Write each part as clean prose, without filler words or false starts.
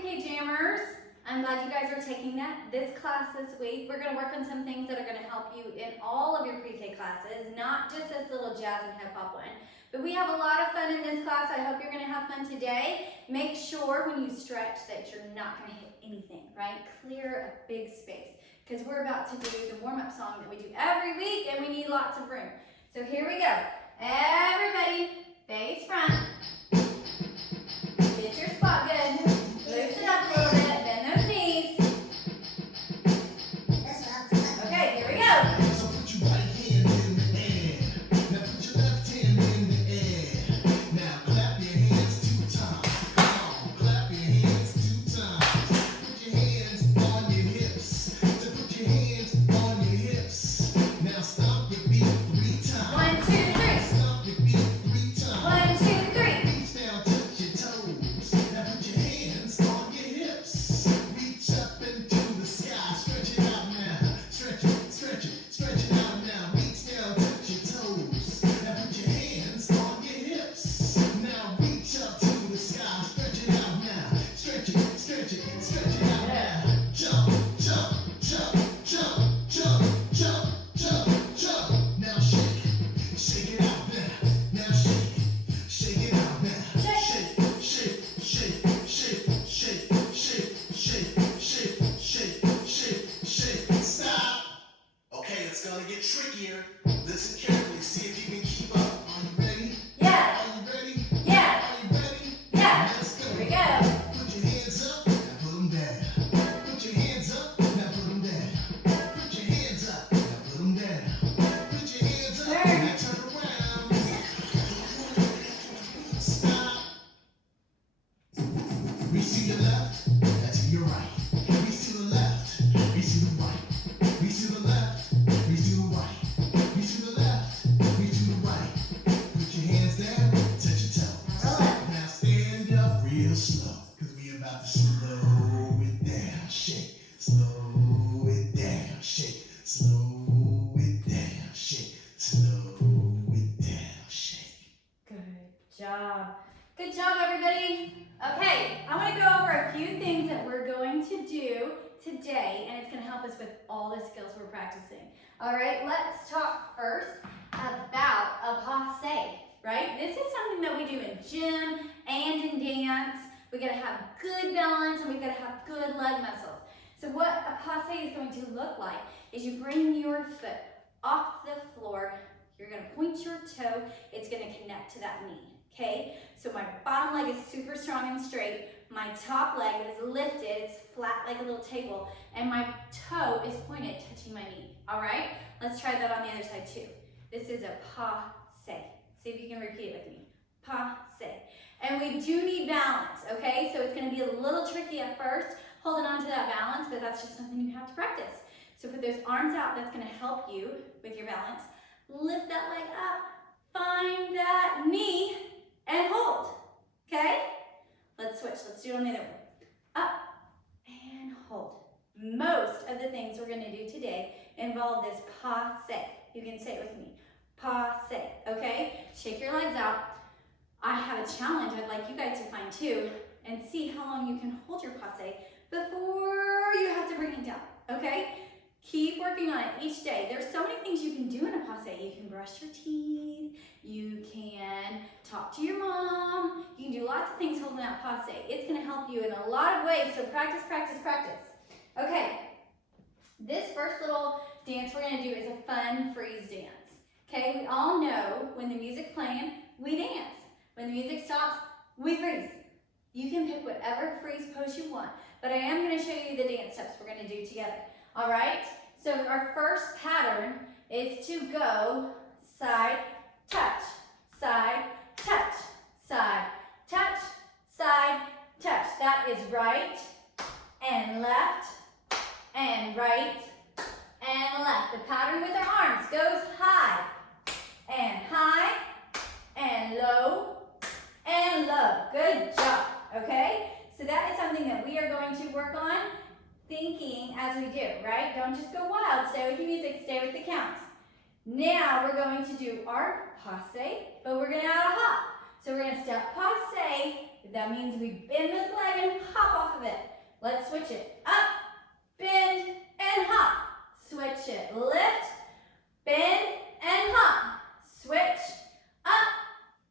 pre-K jammers. I'm glad you guys are taking this class this week. We're going to work on some things that are going to help you in all of your pre-K classes, not just this little jazz and hip hop one. But we have a lot of fun in this class. I hope you're going to have fun today. Make sure when you stretch that you're not going to hit anything, right? Clear a big space because we're about to do the warm-up song that we do every week and we need lots of room. So here we go. Everybody, face front. Get your spot good. Loosen up a little bit. Bend those knees. Okay, here we go. So put your right hand in the air. Now put your left hand in the air. Now clap your hands 2 times. Come on, clap your hands 2 times. Put your hands on your hips. So put your hands on your hips. Now stomp your feet 3 times. 1, 2, 3. Stomp your feet 3 times. 1, 2, 3. Reach down, touch your toes. Now put your hands on your hips. Reach up into the sky. Stretch it out now. Stretch it, stretch it, stretch it out now. Reach down, touch your toes. Now put your hands on your hips. Now reach up to the sky. Stretch it out now. Stretch it, stretch it, stretch it out now. Jump, jump, jump, jump, jump, jump, jump, jump. Now shake, shake it out now. Now shake it out now. Shake, shake, shake, shake, shake, shake, shake, shake, shake, shake, shake. Stop. Okay, it's gonna get trickier. Listen carefully, see if you can keep up. Are you ready? Yeah. Are you ready? Yeah. Are you ready? Yeah. Let's go. Here we go. Put your hands up, now put them down. Put your hands up, now put them down. Put your hands up, now put them down. Put your hands up, Turn. now turn around. Stop. Reach to your left, now to your right. Reach to the left, reach to the right. Reach to the left, reach to the right. Reach to the left, reach to the right. Put your hands down, touch your toes. Roll up. Now stand up real slow, cause we about to slow it down. Shake, slow it down. Shake, slow it down. Shake, slow it down. Shake. Good job. Good job, everybody. Okay, I want to go over a few things that we're going to do today, and it's going to help us with all the skills we're practicing. All right, let's talk first about a passe, right? This is something that we do in gym and in dance. We got to have good balance, and we've got to have good leg muscles. So what a passe is going to look like is you bring your foot off the floor. You're going to point your toe. It's going to connect to that knee. Okay, so my bottom leg is super strong and straight. My top leg is lifted, it's flat like a little table, and my toe is pointed, touching my knee. All right, let's try that on the other side too. This is a passe. See if you can repeat it with me. Passe. And we do need balance, okay? So it's gonna be a little tricky at first, holding on to that balance, but that's just something you have to practice. So put those arms out, that's gonna help you with your balance. Lift that leg up, find that knee, and hold, okay? Let's switch, let's do it on the other one. Up and hold. Most of the things we're gonna do today involve this passe. You can say it with me, passe, okay? Shake your legs out. I have a challenge I'd like you guys to find too, and see how long you can hold your passe before you have to bring it down, okay? Keep working on it each day. There's so many things you can do in a passe. You can brush your teeth, you can talk to your mom, you can do lots of things holding that passe. It's gonna help you in a lot of ways, so practice, practice, practice. Okay, this first little dance we're gonna do is a fun freeze dance. Okay, we all know when the music's playing, we dance. When the music stops, we freeze. You can pick whatever freeze pose you want, but I am gonna show you the dance steps we're gonna do together. All right, so our first pattern is to go side, touch, side, touch, side, touch, side, touch. That is right and left and right and left. The pattern with our arms goes high and low and low. Good job, okay? So that is something that we are going to work on thinking as we do, right? Don't just go wild, stay with your music, stay with the counts. Now we're going to do our passe, but we're gonna add a hop. So we're gonna step, passe. That means we bend this leg and hop off of it. Let's switch it. Up, bend, and hop. Switch it. Lift, bend, and hop. Switch, up,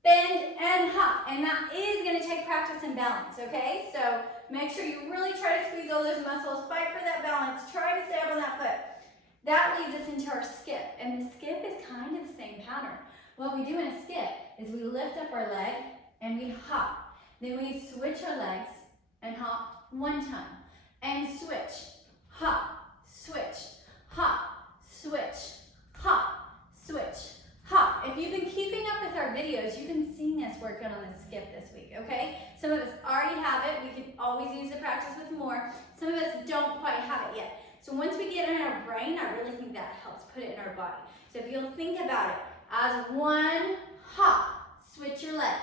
bend, and hop. And that is gonna take practice and balance, okay? So make sure you really try to squeeze all those muscles. Fight for that balance. Try to stay up on that foot. That leads us into our skip. And the skip is kind of the same pattern. What we do in a skip is we lift up our leg and we hop. Then we switch our legs and hop one time. And switch, hop, switch, hop, switch, hop, switch, hop. If you've been keeping up with our videos, you've been seeing us working on the skip this week, okay? Some of us already have it. We can always use the practice with more. Some of us don't quite have it yet. So once we get it in our brain, I really think that helps put it in our body. So if you'll think about it as one hop, switch your leg.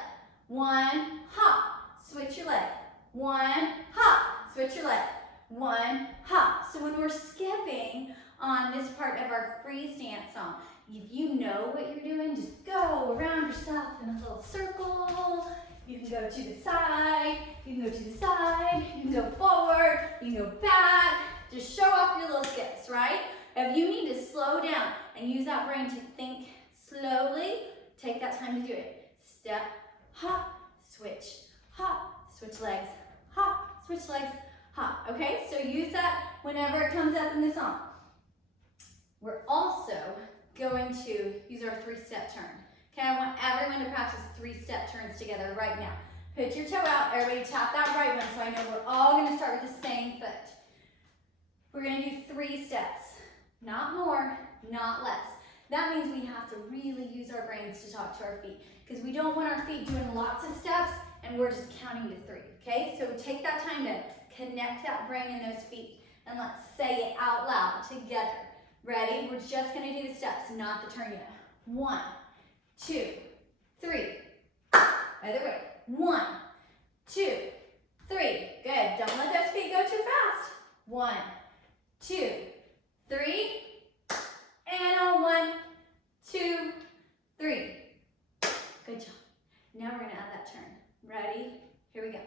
One hop, switch your leg. One hop, switch your leg. One hop. So when we're skipping on this part of our freeze dance song, if you know what you're doing, just go around yourself in a little circle. You can go to the side, you can go to the side, you can go forward, you can go back. Just show off your little skips, right? If you need to slow down and use that brain to think slowly, take that time to do it. Step, hop, switch legs, hop, switch legs, hop. Okay, so use that whenever it comes up in the song. We're also going to use our three-step turn. Okay, I want everyone to practice three-step turns together right now. Put your toe out, everybody tap that right one so I know we're all gonna start with the same foot. We're gonna do 3 steps, not more, not less. That means we have to really use our brains to talk to our feet because we don't want our feet doing lots of steps and we're just counting to 3, okay? So take that time to connect that brain and those feet and let's say it out loud together. Ready? We're just gonna do the steps, not the turn yet. 1, 2, 3. Other way. 1, 2, 3. Good. Don't let those feet go too fast. 1, 2, 3. And a 1, 2, 3. Good job. Now we're gonna add that turn. Ready? Here we go.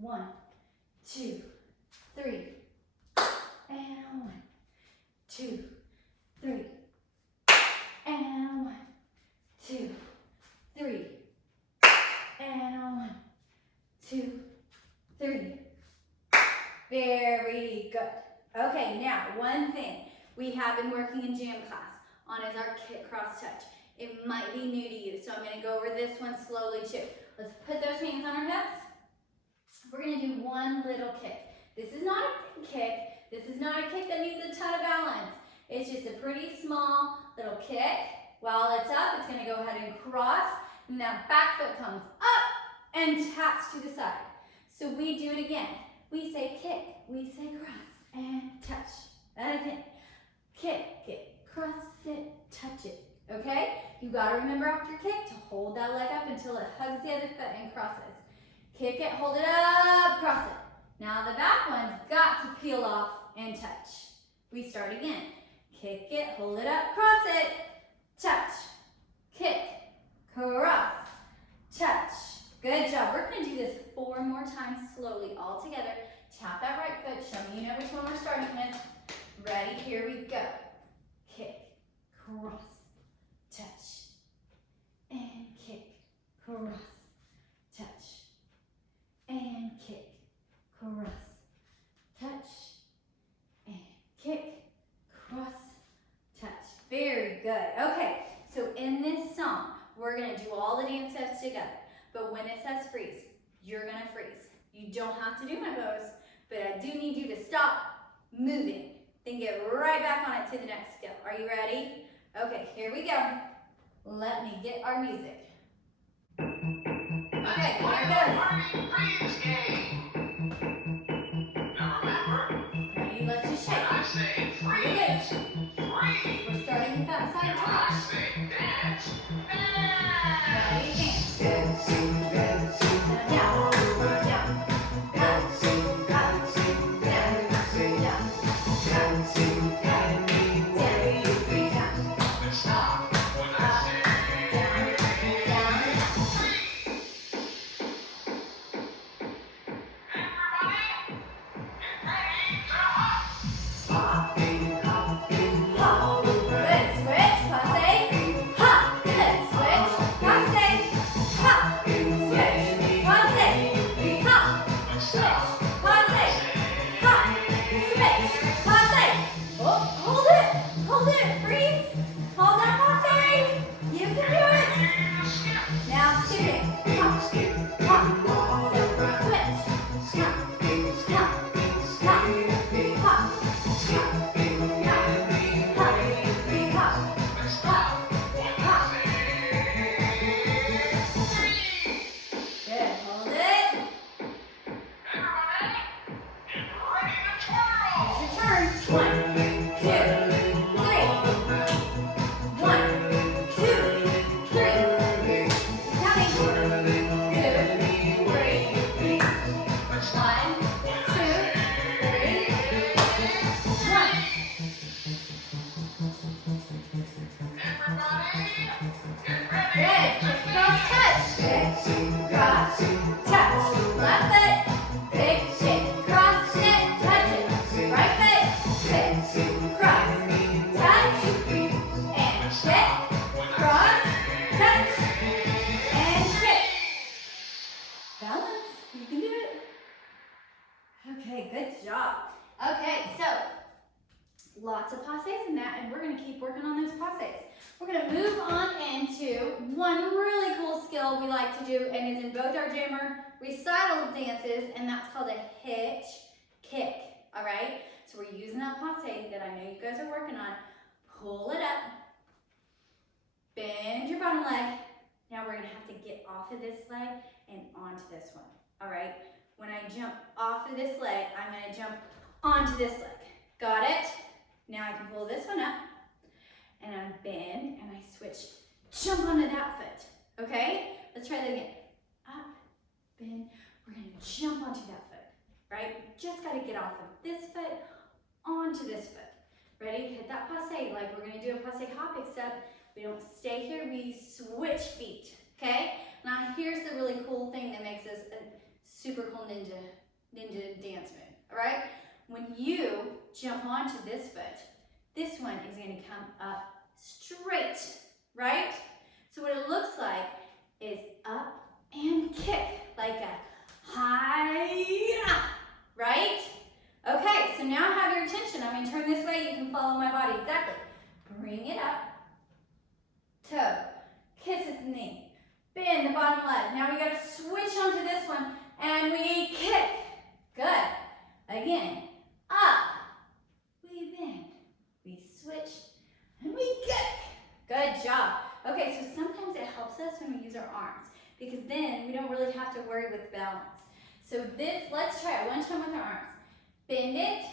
1, 2, 3. And a 1, 2, 3. And 1, 2, 3. And a 1, 2, 3. Very good. Okay, now one thing we have been working in gym class on is our kick cross touch. It might be new to you, so I'm going to go over this one slowly too. Let's put those hands on our hips. We're going to do one little kick. This is not a big kick. This is not a kick that needs a ton of balance. It's just a pretty small little kick. While it's up, it's going to go ahead and cross, and that back foot comes up and taps to the side. So we do it again. We say kick, we say cross, and touch. And again, kick it, cross it, touch it. Okay? You gotta remember after your kick to hold that leg up until it hugs the other foot and crosses. Kick it, hold it up, cross it. Now the back one's got to peel off and touch. We start again. Kick it, hold it up, cross it, touch. Kick, cross, touch. Good job. We're gonna do this 4 more times slowly all together. Tap that right foot. Show me you know which one we're starting with. Ready? Here we go. Kick, cross, touch, and kick, cross, touch, and kick, cross, touch, and kick, cross, touch. Very good. Okay, so in this song, we're gonna do all the dance steps together. But when it says freeze, you're gonna freeze. You don't have to do my pose, but I do need you to stop moving. Then get right back on it to the next skill. Are you ready? Okay, here we go. Let me get our music. Okay, here it goes. Freeze game. Now remember, Ready, let's just when shake. I say freeze, freeze. We're starting with that side And when I touch. say dance, Ready, dance. dance. Dancing, dancing, Down, down, dancing, dancing, dancing, down, dancing any way you please. down, And stop when I say down, freeze. Hold it, freeze. Hold that passe. You can do it. Now skip it. Hop, hop. Switch. Hop, hop, hop, hop, good, hold it. Here's your turn. 1, 2, 3. 1, 2, 3. Counting. 2, 3. 1, 2, 3. 1. Good. Kick, cross, touch. Kick, cross, touch. Left foot. Kick, kick, cross, kick, touch it. Right foot. Kick, cross, touch, and kick, cross, touch, and kick. Balance. You can do it. Okay, good job. Okay, so lots of passes in that, and we're gonna keep working on those passes. We're gonna move on into one really cool skill we like to do and is in both our Jammer recital dances, and that's called a hitch kick, all right? So we're using that passe that I know you guys are working on. Pull it up, bend your bottom leg. Now we're gonna have to get off of this leg and onto this one, all right? When I jump off of this leg, I'm gonna jump onto this leg. Got it? Now I can pull this one up, and I bend, and I switch, jump onto that foot, okay? Let's try that again. Up, bend, we're gonna jump onto that foot, right? Just gotta get off of this foot, onto this foot. Ready? Hit that passe, like we're gonna do a passe hop, except we don't stay here, we switch feet, okay? Now here's the really cool thing that makes this a super cool ninja dance move, all right? When you jump onto this foot, this one is going to come up straight, right? So what it looks like is up and kick, like a hi-ya, right? Okay, so now have your attention. I'm going to turn this way. You can follow my body exactly. Bring it up, toe, kisses the knee, bend the bottom leg. Now we got to switch onto this one, and we kick. Good. Again, up, we bend, we switch, and we kick. Good job. Okay, so sometimes it helps us when we use our arms, because then we don't really have to worry with balance. So this, let's try it one time with our arms. Bend it,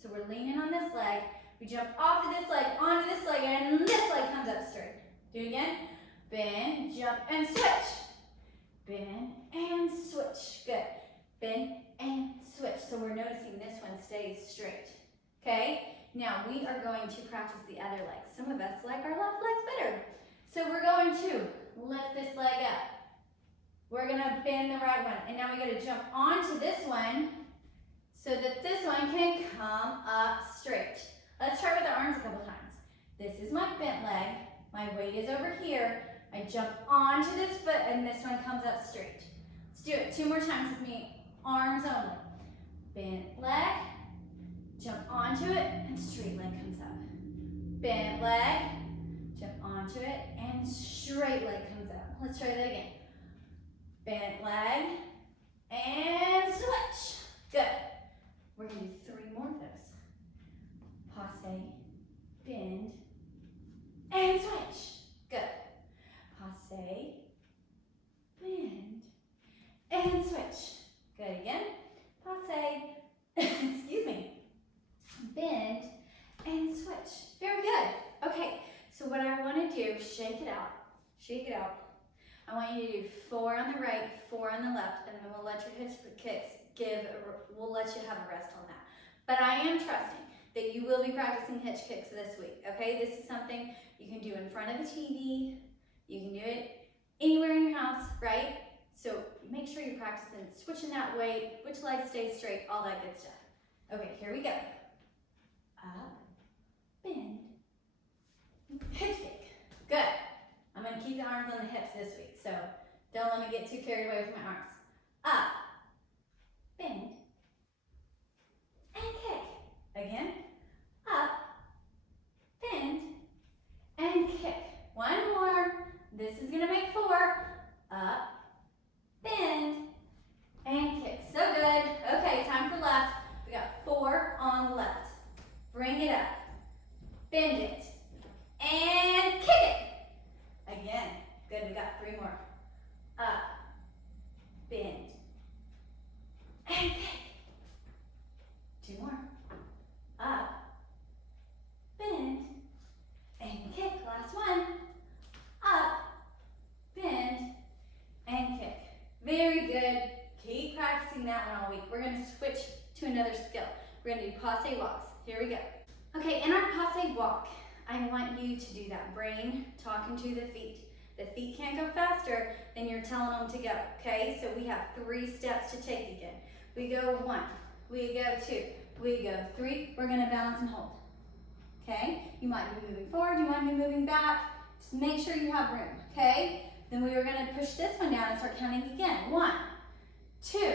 so we're leaning on this leg. We jump off of this leg, onto this leg, and this leg comes up straight. Do it again. Bend, jump, and switch. Bend and switch. Good. Bend and switch. So we're noticing this one stays straight. Okay? Now we are going to practice the other leg. Some of us like our left legs better. So we're going to lift this leg up. We're going to bend the right one. And now we got to jump onto this one so that this one can come up straight. Let's try with the arms a couple times. This is my bent leg. My weight is over here. I jump onto this foot and this one comes up straight. Let's do it 2 more times with me. Arms only. Bent leg, jump onto it, and straight leg comes up. Bent leg, jump onto it, and straight leg comes up. Let's try that again. Bent leg, and switch. Good. We're going to do 3 more of those. Passe, bend, and switch. Good. Passe, bend, and switch. Good again. Passe, excuse me, bend, and switch. Very good. Okay, so what I want to do, shake it out. Shake it out. I want you to do 4 on the right, 4 on the left, and then we'll let your hitch kicks we'll let you have a rest on that. But I am trusting that you will be practicing hitch kicks this week, okay? This is something you can do in front of the TV. You can do it anywhere in your house, right? So make sure you're practicing switching that weight, which leg stays straight, all that good stuff. Okay, here we go. Up, bend, hitch kick. Good. I'm going to keep the arms on the hips this week, so don't let me get too carried away with my arms. Up, bend, and kick. Again. Up, bend, gonna do passe walks. Here we go. Okay, in our passe walk, I want you to do that brain talking to the feet. The feet can't go faster than you're telling them to go, okay? So we have 3 steps to take again. We go 1, we go 2, we go 3. We're gonna balance and hold, okay? You might be moving forward, you might be moving back. Just make sure you have room, okay? Then we are gonna push this one down and start counting again. 1, 2,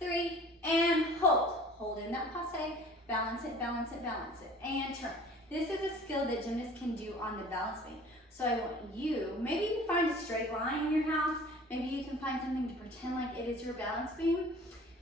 3, and hold. Hold in that passe, balance it, balance it, balance it, and turn. This is a skill that gymnasts can do on the balance beam. So I want you, maybe you can find a straight line in your house, maybe you can find something to pretend like it is your balance beam,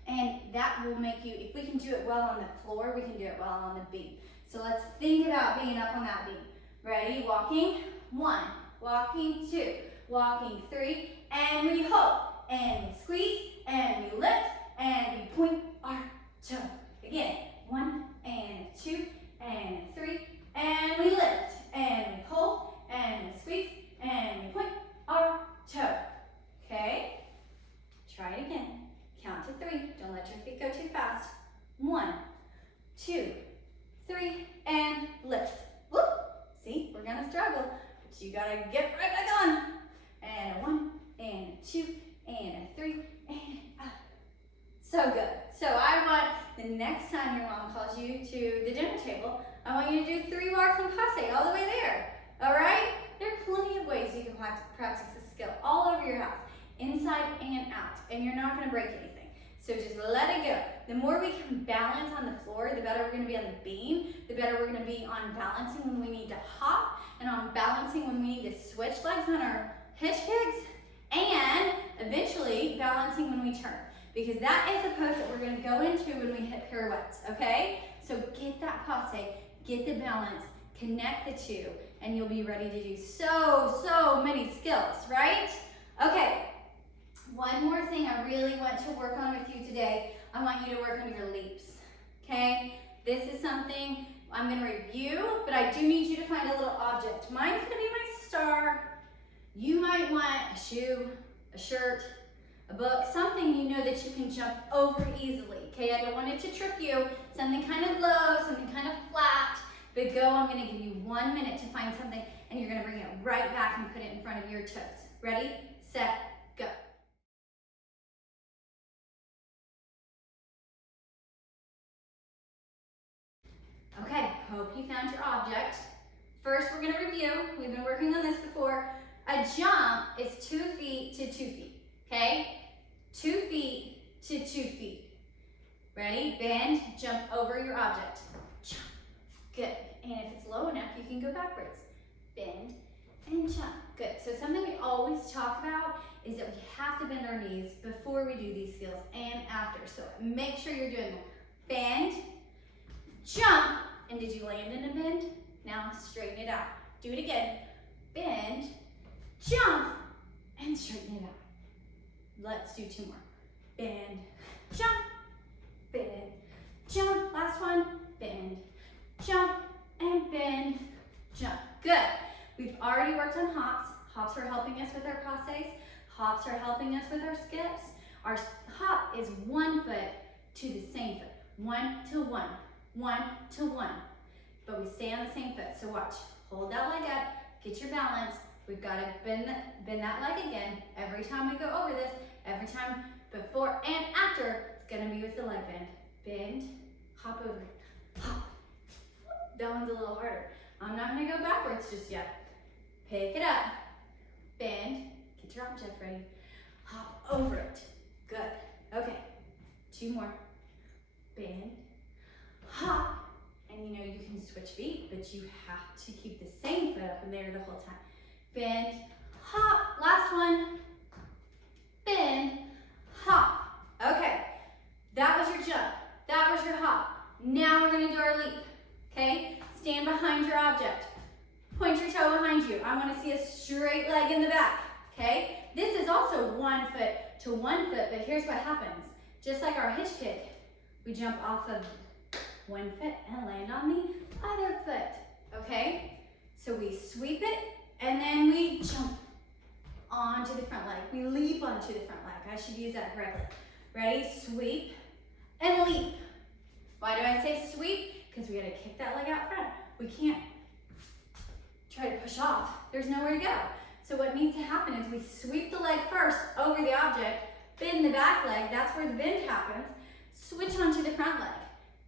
and that will make you, if we can do it well on the floor, we can do it well on the beam. So let's think about being up on that beam. Ready? Walking, 1, walking 2, walking 3, and we hold, and we squeeze, and we lift, and we point our toe. Again, 1 and 2 and 3, and we lift, and we pull, and we squeeze, and we point our toe. Okay? Try it again. Count to 3. Don't let your feet go too fast. 1, 2, 3, and lift. Whoop! See, we're gonna struggle, but you gotta get right back on. And a 1, and a 2, and a 3, and up. So good. So I want the next time your mom calls you to the dinner table, I want you to do 3 walks and passe all the way there. All right? There are plenty of ways you can practice this skill all over your house, inside and out, and you're not going to break anything. So just let it go. The more we can balance on the floor, the better we're going to be on the beam, the better we're going to be on balancing when we need to hop, and on balancing when we need to switch legs on our hitch kicks, and eventually balancing when we turn. Because that is the pose that we're going to go into when we hit pirouettes, okay? So get that passe, get the balance, connect the two, and you'll be ready to do so many skills, right? Okay, one more thing I really want to work on with you today. I want you to work on your leaps, okay? This is something I'm going to review, but I do need you to find a little object. Mine's going to be my star. You might want a shoe, a shirt, a book, something you know that you can jump over easily, okay? I don't want it to trick you. Something kind of low, something kind of flat, but go, I'm gonna give you 1 minute to find something, and you're gonna bring it right back and put it in front of your toes. Ready, set, go. Okay, hope you found your object. First, we're gonna review. We've been working on this before. A jump is 2 feet to 2 feet, okay? 2 feet to 2 feet. Ready? Bend, jump over your object. Jump. Good. And if it's low enough, you can go backwards. Bend and jump. Good. So something we always talk about is that we have to bend our knees before we do these skills and after. So make sure you're doing bend, jump, and did you land in a bend? Now straighten it out. Do it again. Bend, jump, and straighten it out. Let's do 2 more. Bend, jump, bend, jump. Last one. Bend, jump, and bend, jump. Good. We've already worked on hops. Hops are helping us with our passes. Hops are helping us with our skips. Our hop is 1 foot to the same foot. 1 to 1, 1 to 1. But we stay on the same foot. So watch. Hold that leg up. Get your balance. We've got to bend that leg again. Every time we go over this, every time before and after, it's going to be with the leg bend. Bend, hop over it, hop. That one's a little harder. I'm not going to go backwards just yet. Pick it up, bend, get your object ready, hop over it. Good. Okay, 2 more. Bend, hop, and you know you can switch feet, but you have to keep the same foot up in there the whole time. Bend, hop, last one, bend, hop. Okay, that was your jump, that was your hop. Now we're gonna do our leap, okay? Stand behind your object. Point your toe behind you. I wanna see a straight leg in the back, okay? This is also 1 foot to 1 foot, but here's what happens. Just like our hitch kick, we jump off of 1 foot and land on the other foot, okay? So we sweep it, and then we jump onto the front leg. We leap onto the front leg. I should use that correctly. Ready? Sweep and leap. Why do I say sweep? Because we gotta kick that leg out front. We can't try to push off. There's nowhere to go. So what needs to happen is we sweep the leg first over the object, bend the back leg, that's where the bend happens, switch onto the front leg.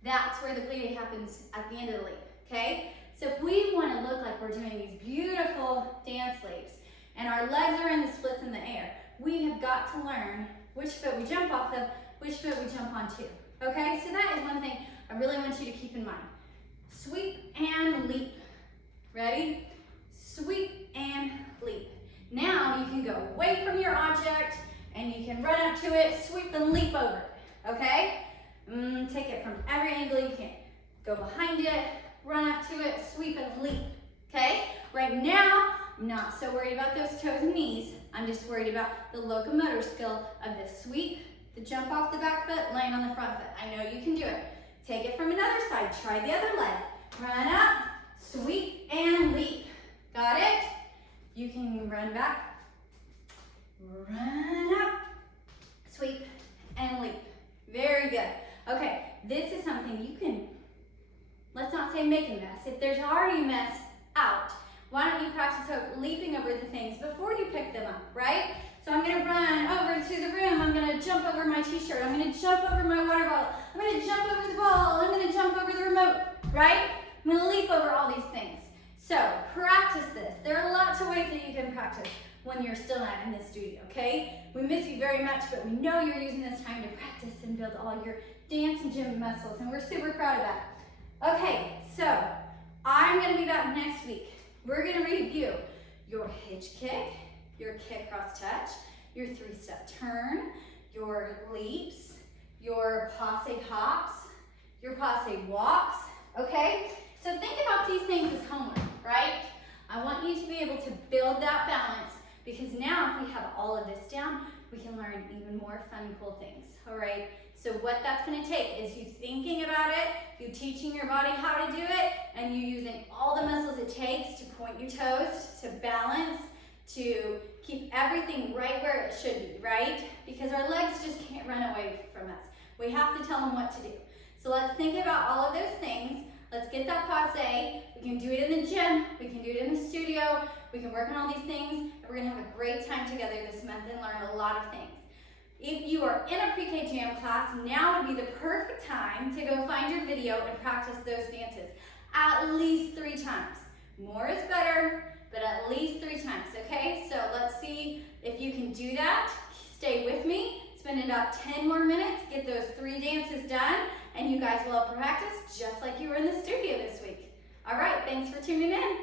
That's where the plie happens at the end of the leap, okay? So if we wanna look like we're doing these beautiful dance leaps and our legs are in the splits in the air, we have got to learn which foot we jump off of, which foot we jump onto, okay? So that is one thing I really want you to keep in mind. Sweep and leap. Ready? Sweep and leap. Now you can go away from your object and you can run up to it, sweep and leap over it, okay? Take it from every angle you can. Go behind it, run up to it, sweep and leap, okay? Right now, I'm not so worried about those toes and knees. I'm just worried about the locomotor skill of the sweep, the jump off the back foot, land on the front foot. I know you can do it. Take it from another side, try the other leg. Run up, sweep and leap. Got it? You can run back, run up, sweep and leap. Very good. Okay, this is something you can, let's not say make a mess. If there's already a mess out, why don't you practice leaping over the things before you pick them up, right? So I'm gonna run over to the room, I'm gonna jump over my t-shirt, I'm gonna jump over my water bottle, I'm gonna jump over the ball, I'm gonna jump over the remote, right? I'm gonna leap over all these things. So practice this. There are lots of ways that you can practice when you're still not in the studio, okay? We miss you very much, but we know you're using this time to practice and build all your dance and gym muscles, and we're super proud of that. Okay, so I'm gonna be back next week. We're gonna review your hitch kick, your kick cross touch, your 3-step turn, your leaps, your passe hops, your passe walks, okay? So think about these things as homework, right? I want you to be able to build that balance because now if we have all of this down, we can learn even more fun, cool things, all right? So what that's gonna take is you thinking about it, you teaching your body how to do it, and you using all the muscles it takes to point your toes, to balance, to keep everything right where it should be, right? Because our legs just can't run away from us. We have to tell them what to do. So let's think about all of those things. Let's get that passe. We can do it in the gym, we can do it in the studio, we can work on all these things, and we're gonna have a great time together this month and learn a lot of things. If you are in a pre-K jam class, now would be the perfect time to go find your video and practice those dances at least 3 times. More is better, but at least 3 times, okay? So let's see if you can do that. Stay with me. Spend about 10 more minutes, get those 3 dances done, and you guys will have practiced just like you were in the studio this week. All right, thanks for tuning in.